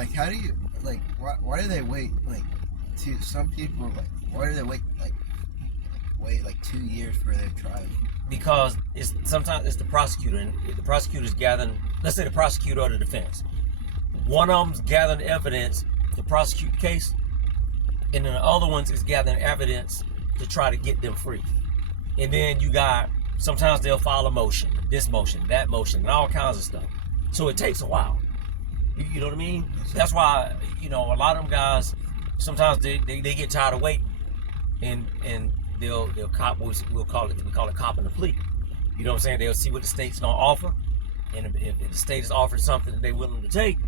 Like, how do you like? Why do they wait like? To some people, like, why do they wait like 2 years for their trial? Because sometimes it's the prosecutor, and the prosecutor's gathering. Let's say the prosecutor or the defense. One of them's gathering evidence to prosecute the case, and then the other ones is gathering evidence to try to get them free. And then you got, sometimes they'll file a motion, this motion, that motion, and all kinds of stuff. So it takes a while. You know what I mean? That's why, a lot of them guys, sometimes they get tired of waiting, and they'll cop. We call it copping the plea. You know what I'm saying? They'll see what the state's gonna offer, and if the state is offering something that they're willing to take,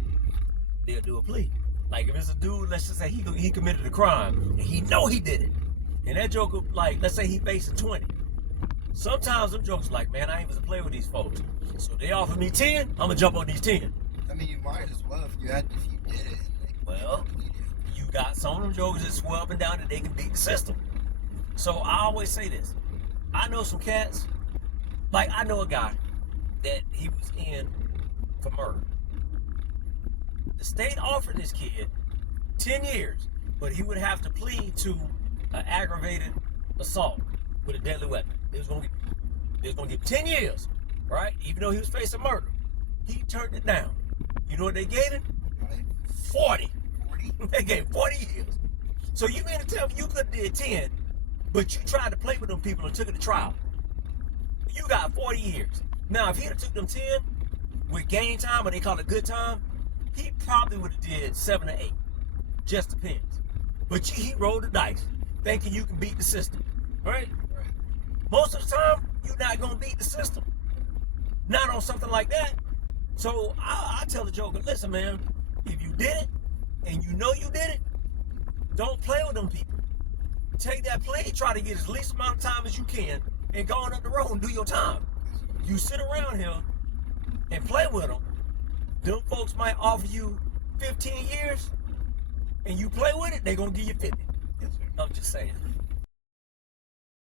they'll do a plea. Like if it's a dude, let's just say he committed a crime and he know he did it, and that joker, like, let's say he facing 20. Sometimes them jokers like, man, I ain't gonna play with these folks. So they offer me 10, I'm gonna jump on these 10. I mean, you might as well if you did it. Well, you got some of them jokers that swear up and down that they can beat the system. So I always say this. I know some cats, like I know a guy that he was in for murder. The state offered this kid 10 years, but he would have to plead to an aggravated assault with a deadly weapon. They was gonna give 10 years, right? Even though he was facing murder. He turned it down. You know what they gave him? 40. They gave 40 years. So you mean to tell me you could have did 10, but you tried to play with them people and took it to trial? You got 40 years. Now, if he'd have took them 10 with game time, or they call it good time, he probably would have did 7 or 8. Just depends. But he rolled the dice, thinking you can beat the system, right? Most of the time, you're not gonna beat the system. Not on something like that. So I tell the joker, listen, man, if you did it and you know you did it, don't play with them people. Take that play, try to get as least amount of time as you can, and go on up the road and do your time. You sit around here and play with them folks might offer you 15 years, and you play with it, they're gonna give you 50. I'm just saying.